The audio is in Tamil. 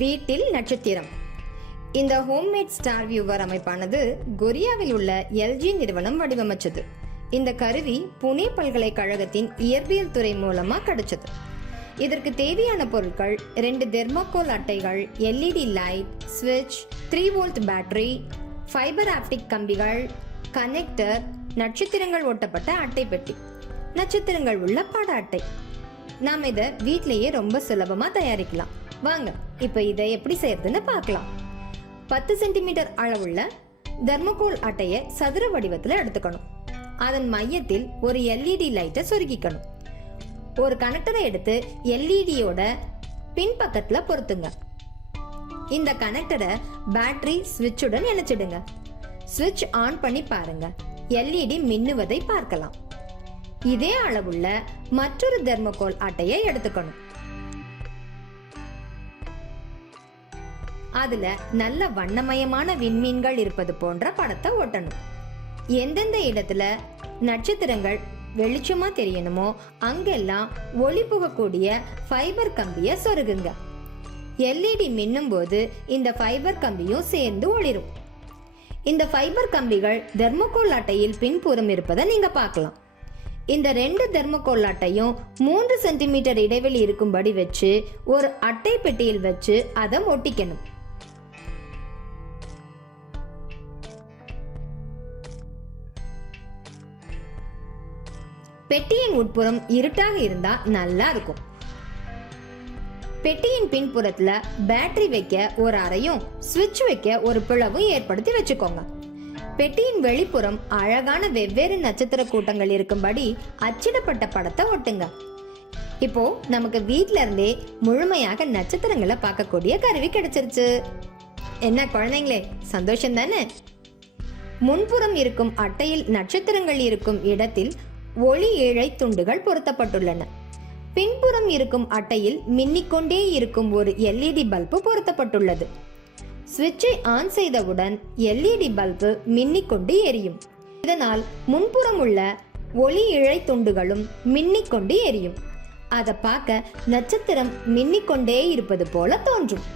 வீட்டில் நட்சத்திரம். இந்த ஹோம்மேட் ஸ்டார் வியூவர் அமைப்பானது கொரியாவில் உள்ள எல்ஜி நிறுவனம் வடிவமைச்சது. இந்த கருவி புனே பல்கலைக்கழகத்தின் இயற்பியல் துறை மூலமா கிடைச்சது. இதற்கு தேவையான பொருட்கள் 2 தெர்மோகோல் அட்டைகள், எல்இடி லைட், ஸ்விட்ச், 3 வோல்ட் பேட்டரி, ஃபைபர் ஆப்டிக் கம்பிகள், கனெக்டர், நட்சத்திரங்கள் ஒட்டப்பட்ட அட்டை பெட்டி, நட்சத்திரங்கள் உள்ள பட அட்டை. நாம் இதை வீட்டிலேயே ரொம்ப சுலபமா தயாரிக்கலாம். வாங்க இப்ப இதை எப்படி செய்யறதுன்னு பார்க்கலாம். 10 சென்டிமீட்டர் அளவுள்ள தெர்மோகோல் அட்டையை சதுர வடிவத்தில் எடுத்துக்கணும். அதன் மையத்தில் ஒரு எல்இடி லைட்டை சொருகிக்கணும். ஒரு கனெக்டரை எடுத்து எல்இடியோட பின்பக்கத்துல பொருத்துங்க. இந்த கனெக்டரை பேட்டரி ஸ்விட்சுடன் இணைச்சிடுங்க. ஸ்விட்ச் ஆன் பண்ணி பாருங்க, எல்இடி மின்னுவதை பார்க்கலாம். இதே அளவுள்ள மற்றொரு தெர்மோகோல் அட்டையை எடுத்துக்கணும். அதுல நல்ல வண்ணமயமான விண்மீன்கள் இருப்பது போன்ற படத்தை ஒட்டணும். எந்தெந்த இடத்துல நட்சத்திரங்கள் வெளிச்சமா தெரியணுமோ அங்கெல்லாம் ஒளி புகக்கூடிய ஃபைபர் கம்பியை சொருகுங்க. எல்இடி மின்னும் போது இந்த ஃபைபர் கம்பியும் சேர்ந்து ஒளிரும். இந்த ஃபைபர் கம்பிகள் தெர்மோகோல் அட்டையில் பின்புறம் இருப்பதை நீங்க பார்க்கலாம். இந்த 2 தெர்மோகோல் அட்டையும் 3 சென்டிமீட்டர் இடைவெளி இருக்கும்படி வச்சு ஒரு அட்டை பெட்டியில் வச்சு அதை ஒட்டிக்கணும். பெட்டியின் உட்புறம் இருட்டாக இருந்தா நல்லா இருக்கும். பெட்டியின் பின்புறத்துல பேட்டரி வைக்க ஒரு அறையும் ஸ்விட்ச் வைக்க ஒரு பிளவும் ஏற்படுத்தி வச்சுக்கோங்க. பெட்டியின் வெளிப்புறம் அழகான வெவ்வேறு நட்சத்திர கூட்டங்கள் இருக்கும்படி அச்சிடப்பட்ட படத்தை ஒட்டுங்க. இப்போ நமக்கு வீட்ல இருந்தே முழுமையாக நட்சத்திரங்களை பார்க்கக்கூடிய கருவி கிடைச்சிருச்சு. என்ன குழந்தைங்களே, சந்தோஷம் தானே? முன்புறம் இருக்கும் அட்டையில் நட்சத்திரங்கள் இருக்கும் இடத்தில் ஒளி இழை துண்டுகள் பொருத்தப்பட்டுள்ளன. பின்புறம் இருக்கும் அட்டையில் மின்னிக்கொண்டே இருக்கும் ஒரு எல்இடி பல்பு பொருத்தப்பட்டுள்ளது. சுவிட்சை ஆன் செய்தவுடன் எல்இடி பல்பு மின்னிக்கொண்டு எரியும். இதனால் முன்புறம் உள்ள ஒளி இழை துண்டுகளும் மின்னிக்கொண்டு எரியும். அதை பார்க்க நட்சத்திரம் மின்னிக்கொண்டே இருப்பது போல தோன்றும்.